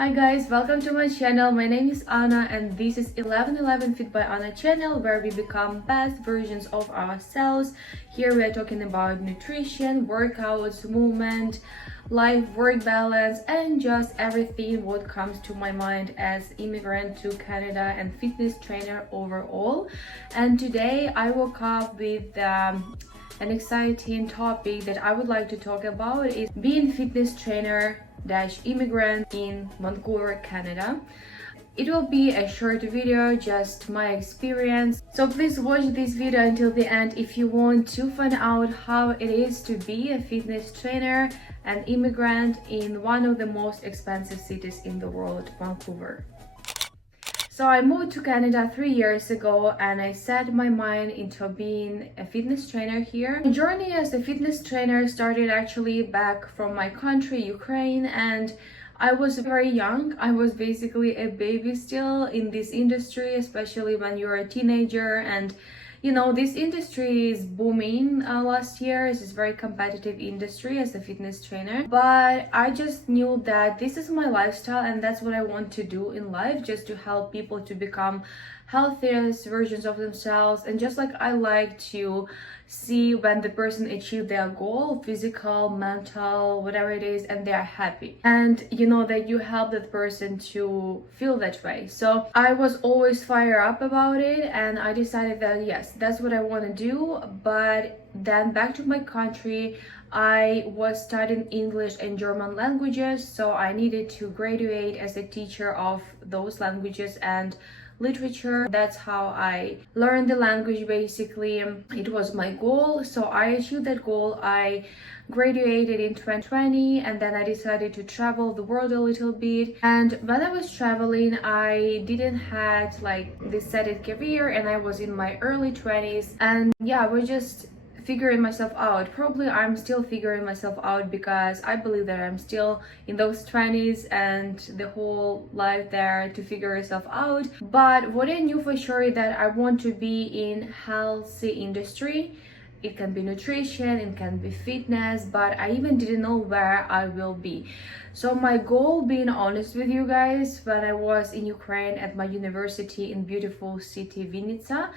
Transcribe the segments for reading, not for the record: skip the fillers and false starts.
Hi guys, welcome to my channel. My name is Anna and this is 1111 Fit by Anna channel, where we become best versions of ourselves. Here we are talking about nutrition, workouts, movement, life, work balance, and just everything what comes to my mind as immigrant to Canada and fitness trainer overall. And today I woke up with an exciting topic that I would like to talk about is being fitness trainer immigrant in Vancouver, Canada. It will be a short video, just my experience. So please watch this video until the end if you want to find out how it is to be a fitness trainer and immigrant in one of the most expensive cities in the world, Vancouver. So I moved to Canada 3 years ago and I set my mind into being a fitness trainer here. My journey as a fitness trainer started actually back from my country, Ukraine, and I was very young. I was basically a baby still in this industry, especially when you're a teenager. And you know, this industry is booming last year. It's a very competitive industry as a fitness trainer. But I just knew that this is my lifestyle and that's what I want to do in life, just to help people to become healthiest versions of themselves. And just like I like to see when the person achieve their goal, physical, mental, whatever it is, and they are happy, and you know that you help that person to feel that way. So I was always fired up about it and I decided that yes, that's what I want to do. But then back to my country, I was studying English and German languages, so I needed to graduate as a teacher of those languages and literature. That's how I learned the language basically. It was my goal, so I achieved that goal. I graduated in 2020 and then I decided to travel the world a little bit. And when I was traveling, I didn't had like this set career and I was in my early 20s, and yeah, I was just figuring myself out. Probably I'm still figuring myself out because I believe that I'm still in those 20s and the whole life there to figure yourself out. But what I knew for sure is that I want to be in healthy industry. It can be nutrition, it can be fitness, but I even didn't know where I will be. So my goal, being honest with you guys, when I was in Ukraine at my university in beautiful city Vinnytsia,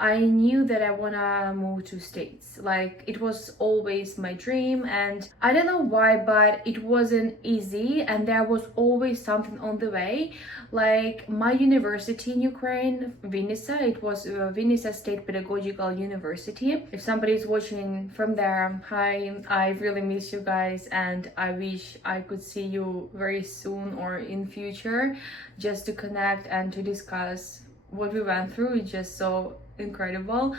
I knew that I wanna move to States. Like, it was always my dream, and I don't know why, but it wasn't easy and there was always something on the way. Like my university in Ukraine, Vinnytsia, it was Vinnytsia State Pedagogical University. If somebody is watching from there, hi, I really miss you guys and I wish I could see you very soon or in future, just to connect and to discuss what we went through. It's just so incredible.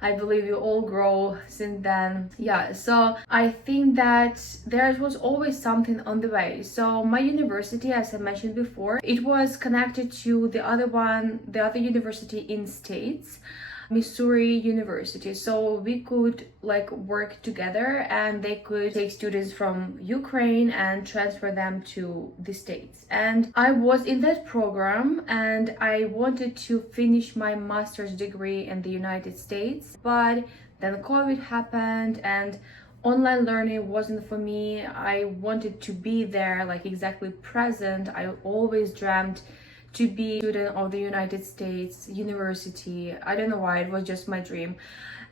I believe you all grow since then. Yeah, so I think that there was always something on the way. So my university, as I mentioned before, it was connected to the other university in States, Missouri University. So we could like work together and they could take students from Ukraine and transfer them to the States. And I was in that program and I wanted to finish my master's degree in the United States. But then COVID happened and online learning wasn't for me. I wanted to be there, like exactly present. I always dreamt to be a student of the United States University. I don't know why, it was just my dream.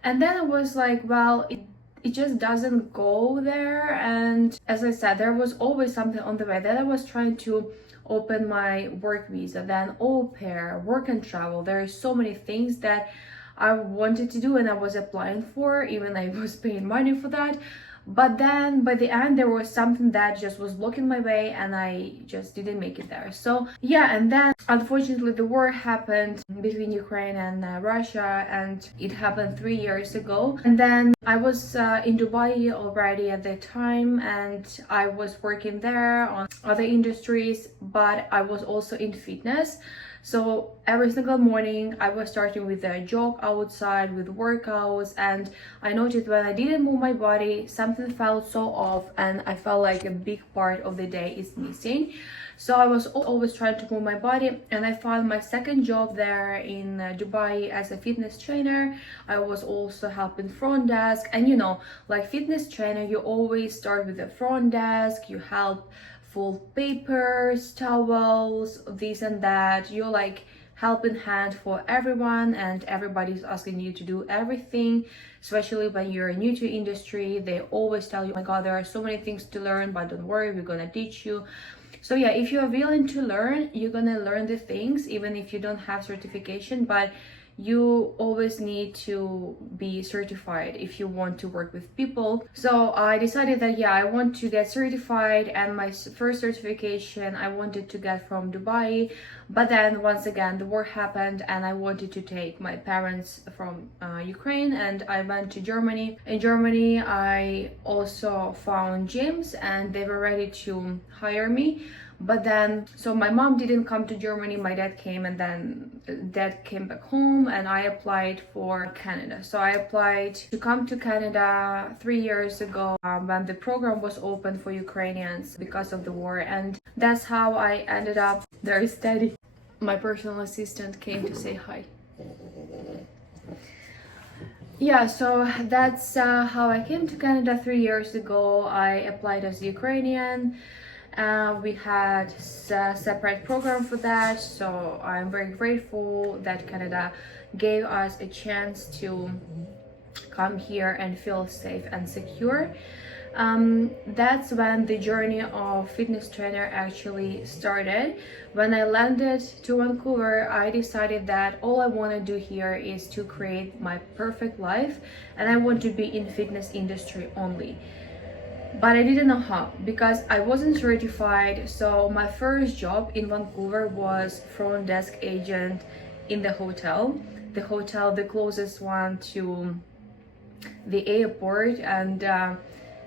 And then I was like, well, it just doesn't go there. And as I said, there was always something on the way. Then I was trying to open my work visa, then au pair, work and travel. There are so many things that I wanted to do and I was applying for, even I was paying money for that. But then by the end there was something that just was blocking my way and I just didn't make it there. So yeah, and then unfortunately the war happened between Ukraine and Russia, and it happened 3 years ago. And then I was in Dubai already at the time and I was working there on other industries, but I was also in fitness. So every single morning I was starting with a jog outside, with workouts, and I noticed when I didn't move my body, something felt so off and I felt like a big part of the day is missing. So I was always trying to move my body, and I found my second job there in Dubai as a fitness trainer. I was also helping front desk, and you know, like fitness trainer, you always start with the front desk, you help full papers, towels, this and that. You're like helping hand for everyone, and everybody's asking you to do everything, especially when you're new to industry. They always tell you, oh my god, there are so many things to learn, but don't worry, we're gonna teach you. So yeah, if you're willing to learn, you're gonna learn the things even if you don't have certification, but you always need to be certified if you want to work with people. So I decided that yeah, I want to get certified, and my first certification I wanted to get from Dubai, but then once again the war happened and I wanted to take my parents from Ukraine, and I went to Germany. In Germany I also found gyms and they were ready to hire me. But then, so my mom didn't come to Germany, my dad came, and then dad came back home, and I applied for Canada. So I applied to come to Canada 3 years ago when the program was open for Ukrainians because of the war, and that's how I ended up very steady. My personal assistant came to say hi. Yeah, so that's how I came to Canada 3 years ago. I applied as Ukrainian. We had a separate program for that, so I'm very grateful that Canada gave us a chance to come here and feel safe and secure. That's when the journey of fitness trainer actually started. When I landed to Vancouver, I decided that all I want to do here is to create my perfect life, and I want to be in fitness industry only. But I didn't know how because I wasn't certified. So my first job in Vancouver was front desk agent in the hotel, the closest one to the airport. And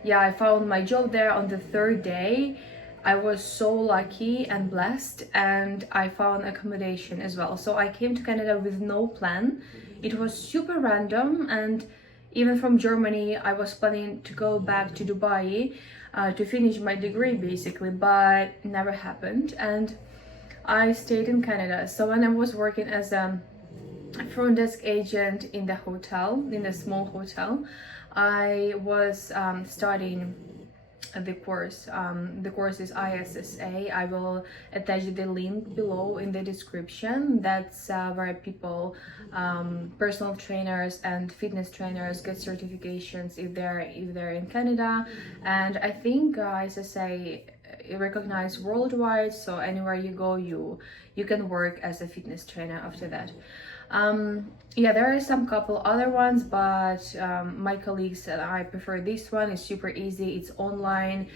yeah, I found my job there on the third day. I was so lucky and blessed, and I found accommodation as well. So I came to Canada with no plan. It was super random, and even from Germany, I was planning to go back to Dubai to finish my degree basically, but never happened, and I stayed in Canada. So when I was working as a front desk agent in the hotel, in a small hotel, I was studying the course. The course is ISSA. I will attach the link below in the description. That's where people, personal trainers and fitness trainers get certifications if they're in Canada. And I think ISSA recognized worldwide, so anywhere you go, you can work as a fitness trainer after that. Yeah, there are some couple other ones, but my colleagues and I prefer this one. It's super easy, it's online,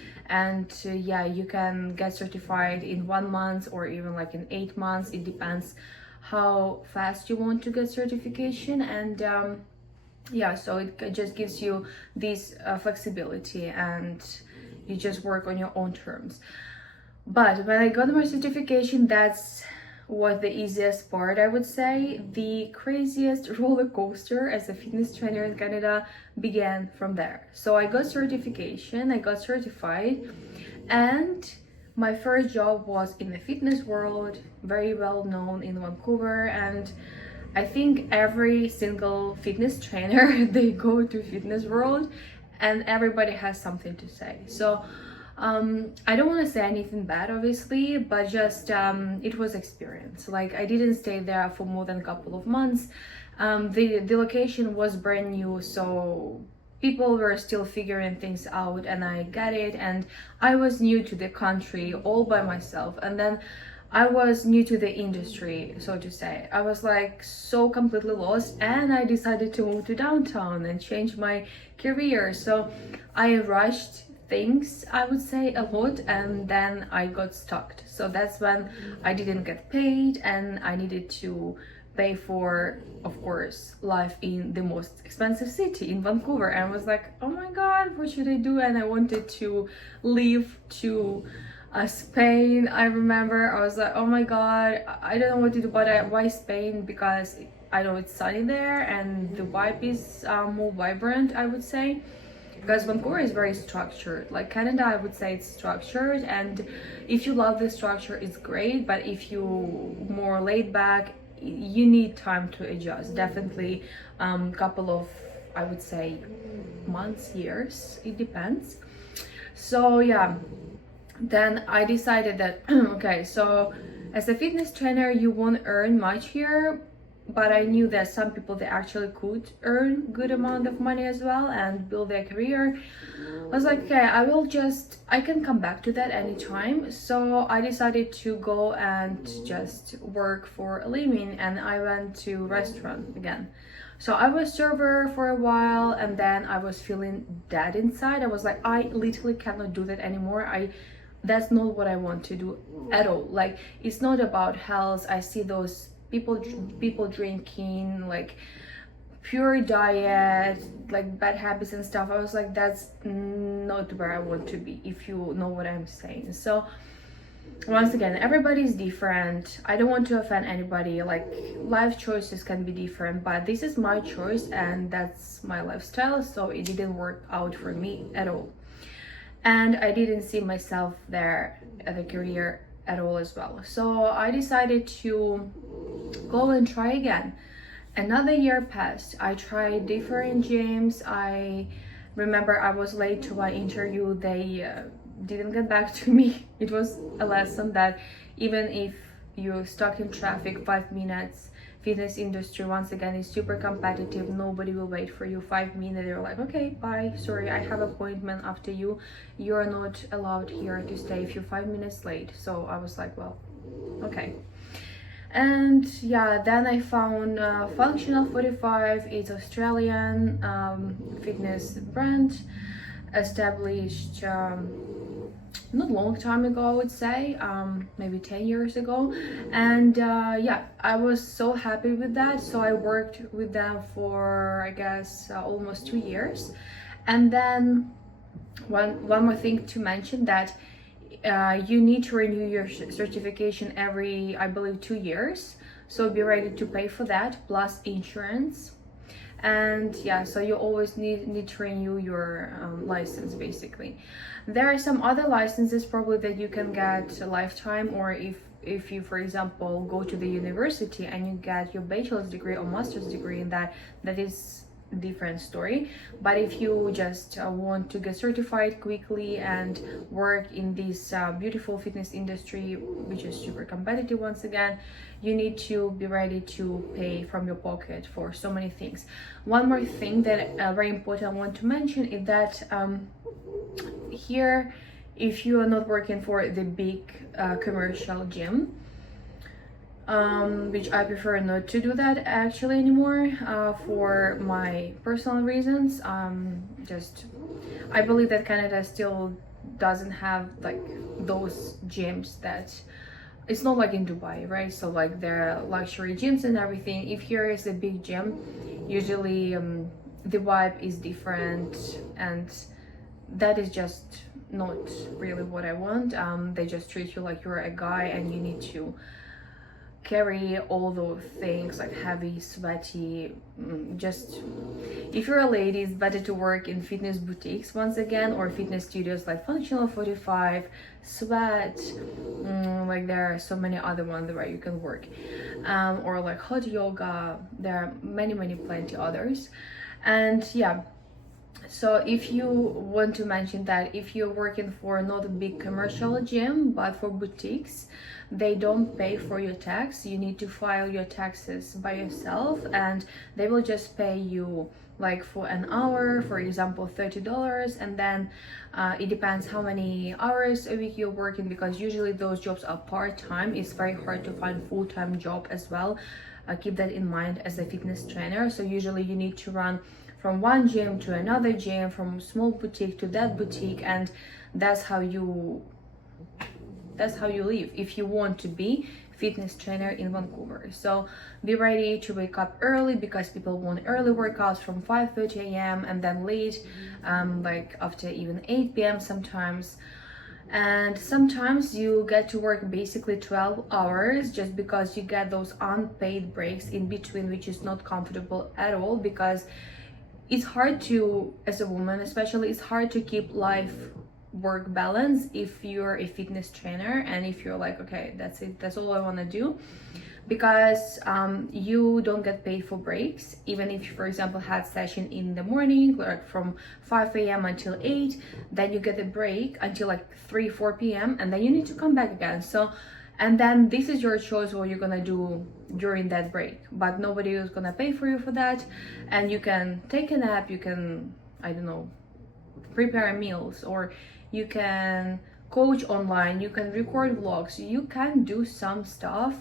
and yeah, you can get certified in 1 month or even like in 8 months. It depends how fast you want to get certification. And yeah, so it just gives you this flexibility, and you just work on your own terms. But when I got my certification, that's was the easiest part, I would say. The craziest roller coaster as a fitness trainer in Canada began from there. So I got certification, I got certified, and my first job was in the fitness world, very well known in Vancouver. And I think every single fitness trainer, they go to fitness world and everybody has something to say. So I don't want to say anything bad, obviously, but just it was experience. Like, I didn't stay there for more than a couple of months. The location was brand new, so people were still figuring things out, and I get it. And I was new to the country all by myself, and then I was new to the industry, so to say. I was like so completely lost, and I decided to move to downtown and change my career. So I rushed things, I would say, a lot, and then I got stuck. So that's when I didn't get paid, and I needed to pay for, of course, life in the most expensive city in Vancouver. And I was like, oh my god, what should I do? And I wanted to leave to Spain. I remember I was like, oh my god, I don't know what to do, but why Spain? Because I know it's sunny there and the vibe is more vibrant, I would say. Because Vancouver is very structured. Like Canada, I would say it's structured, and if you love the structure, it's great. But if you more laid back, you need time to adjust. Definitely, couple of, I would say, months, years. It depends. So yeah, then I decided that okay, so as a fitness trainer you won't earn much here, but I knew that some people they actually could earn good amount of money as well and build their career. I was like, okay, I can come back to that anytime. So I decided to go and just work for a living, and I went to restaurant again. So I was server for a while, and then I was feeling dead inside. I was like, I literally cannot do that anymore. That's not what I want to do at all. Like, it's not about health. I see those people drinking like pure diet, like bad habits and stuff. I was like, that's not where I want to be, if you know what I'm saying. So once again, everybody's different. I don't want to offend anybody. Like, life choices can be different, but this is my choice and that's my lifestyle. So it didn't work out for me at all, and I didn't see myself there at a career at all as well. So I decided to go and try again. Another year passed. I tried different gyms. I remember I was late to my interview. They didn't get back to me. It was a lesson that even if you're stuck in traffic 5 minutes, fitness industry once again is super competitive. Nobody will wait for you 5 minutes. They're like, okay, bye, sorry, I have appointment after you. You're not allowed here to stay if you're 5 minutes late. So I was like, well, okay. And yeah, then I found Functional 45. It's Australian fitness brand, established not long time ago, I would say, maybe 10 years ago. And yeah, I was so happy with that. So I worked with them for, I guess, almost 2 years. And then one more thing to mention, that you need to renew your certification every, I believe, 2 years. So be ready to pay for that, plus insurance. And yeah, so you always need to renew your license, basically. There are some other licenses probably that you can get a lifetime, or if you, for example, go to the university and you get your bachelor's degree or master's degree in that is different story. But if you just want to get certified quickly and work in this beautiful fitness industry, which is super competitive once again, you need to be ready to pay from your pocket for so many things. One more thing that very important I want to mention is that here, if you are not working for the big commercial gym, which I prefer not to do that actually anymore, for my personal reasons. I believe that Canada still doesn't have like those gyms that, it's not like in Dubai, right? So like there are luxury gyms and everything. If here is a big gym, usually the vibe is different, and that is just not really what I want. They just treat you like you're a guy and you need to carry all those things, like heavy, sweaty. Just if you're a lady, it's better to work in fitness boutiques once again, or fitness studios like Functional 45, Sweat, like there are so many other ones where you can work, or like hot yoga. There are many plenty others. And yeah, so if you want to mention that if you're working for not a big commercial gym but for boutiques, they don't pay for your tax. You need to file your taxes by yourself, and they will just pay you like for an hour, for example, $30. And then it depends how many hours a week you're working, because usually those jobs are part-time. It's very hard to find full-time job as well. Keep that in mind as a fitness trainer. So usually you need to run from one gym to another gym, from small boutique to that boutique, and that's how you live if you want to be fitness trainer in Vancouver. So be ready to wake up early, because people want early workouts from 5:30 a.m. and then late, like after even 8 p.m. sometimes. And sometimes you get to work basically 12 hours just because you get those unpaid breaks in between, which is not comfortable at all, because it's hard to, as a woman especially, it's hard to keep life work balance if you're a fitness trainer and if you're like, okay, that's it, that's all I want to do, because you don't get paid for breaks. Even if you, for example, had session in the morning, like from 5 a.m. until 8, then you get a break until like 4 p.m. and then you need to come back again. So, and then this is your choice what you're gonna do during that break, but nobody is gonna pay for you for that. And you can take a nap, you can, I don't know, prepare meals, or you can coach online, you can record vlogs, you can do some stuff,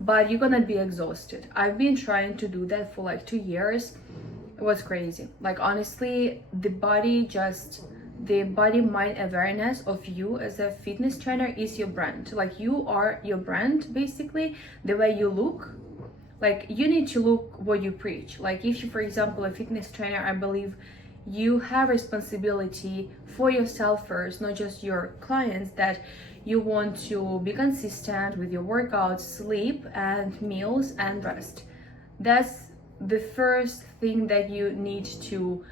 but you're gonna be exhausted. I've been trying to do that for like 2 years. It was crazy. Like, honestly, the body mind awareness of you as a fitness trainer is your brand. Like, you are your brand, basically. The way you look, like, you need to look what you preach. Like, if you, for example, a fitness trainer, I believe you have responsibility for yourself first, not just your clients, that you want to be consistent with your workouts, sleep and meals and rest. That's the first thing that you need to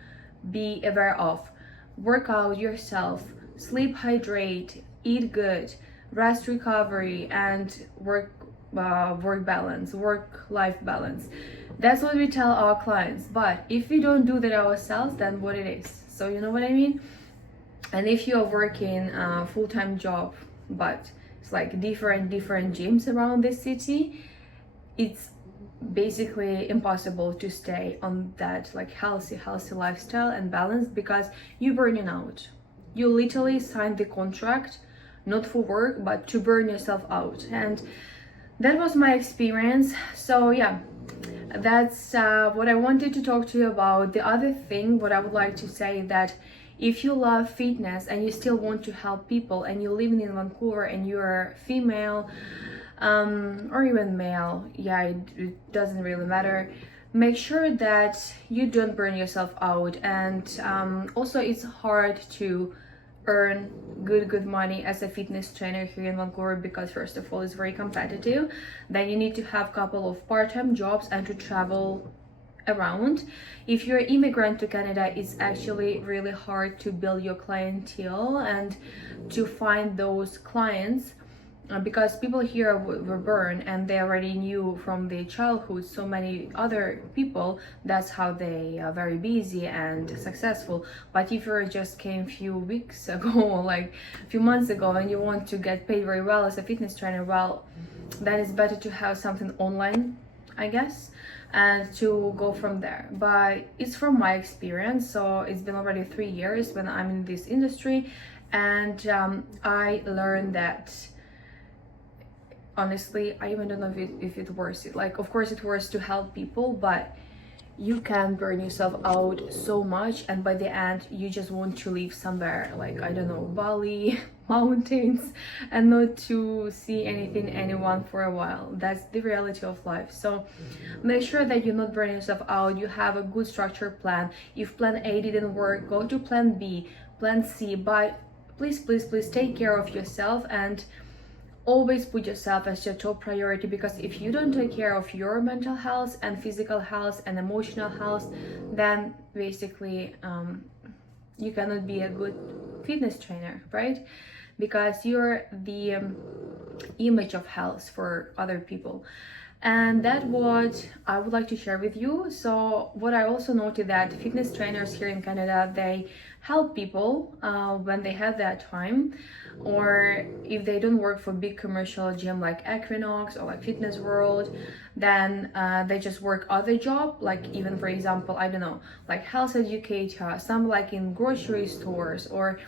be aware of. Work out yourself, sleep, hydrate, eat good, rest, recovery, and work balance, work-life balance. That's what we tell our clients. But if we don't do that ourselves, then what it is? So you know what I mean? And if you're working a full-time job, but it's like different gyms around the city, it's basically impossible to stay on that like healthy lifestyle and balance, because you're burning out. You literally signed the contract not for work, but to burn yourself out. And that was my experience. So yeah, that's what I wanted to talk to you about. The other thing, what I would like to say, that if you love fitness and you still want to help people, and you're living in Vancouver and you're female, or even male, yeah, it doesn't really matter, make sure that you don't burn yourself out. And also, it's hard to earn good money as a fitness trainer here in Vancouver, because first of all, it's very competitive. Then you need to have a couple of part-time jobs and to travel around. If you're an immigrant to Canada, it's actually really hard to build your clientele and to find those clients, because people here were born and they already knew from their childhood so many other people. That's how they are very busy and successful. But if you just came a few weeks ago, like a few months ago, and you want to get paid very well as a fitness trainer, well, then it's better to have something online, I guess, and to go from there. But it's from my experience, so it's been already 3 years when I'm in this industry, and I learned that, honestly, I even don't know if it's worth it. Like, of course it's worth to help people, but you can burn yourself out so much, and by the end you just want to live somewhere like, I don't know, Bali, mountains, and not to see anyone for a while. That's the reality of life. So make sure that you're not burning yourself out. You have a good structured plan. If plan A didn't work, go to plan B, plan C, but please take care of yourself and always put yourself as your top priority, because if you don't take care of your mental health and physical health and emotional health, then basically you cannot be a good fitness trainer, right? Because you're the image of health for other people. And that's what I would like to share with you. So what I also noted, that fitness trainers here in Canada, they help people when they have that time, or if they don't work for big commercial gym like Equinox or like Fitness World, then they just work other job, like even, for example, I don't know, like health educator, some like in grocery stores, or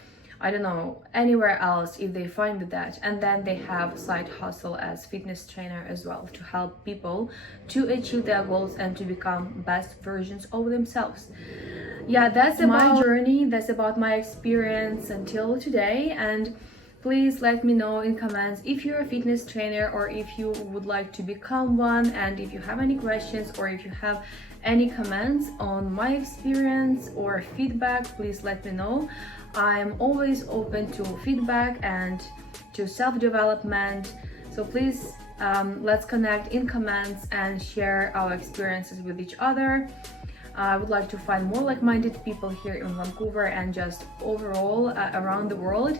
I don't know, anywhere else if they find that. And then they have side hustle as fitness trainer as well, to help people to achieve their goals and to become best versions of themselves. Yeah, that's about my journey, that's about my experience until today. And please let me know in comments if you're a fitness trainer or if you would like to become one, and if you have any questions or if you have any comments on my experience or feedback, please let me know. I'm always open to feedback and to self-development, so please let's connect in comments and share our experiences with each other. I would like to find more like-minded people here in Vancouver and just overall around the world.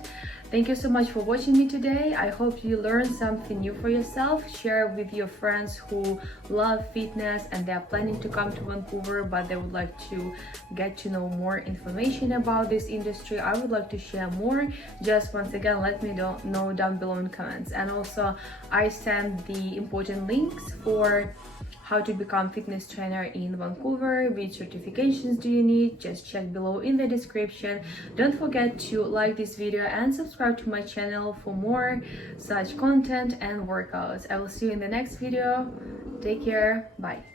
Thank you so much for watching me today. I hope you learned something new for yourself. Share with your friends who love fitness and they are planning to come to Vancouver, but they would like to get to know more information about this industry. I would like to share more. Just once again, let me know down below in comments. And also, I send the important links for how to become fitness trainer in Vancouver, which certifications do you need, just check below in the description. Don't forget to like this video and subscribe to my channel for more such content and workouts. I will see you in the next video. Take care, bye.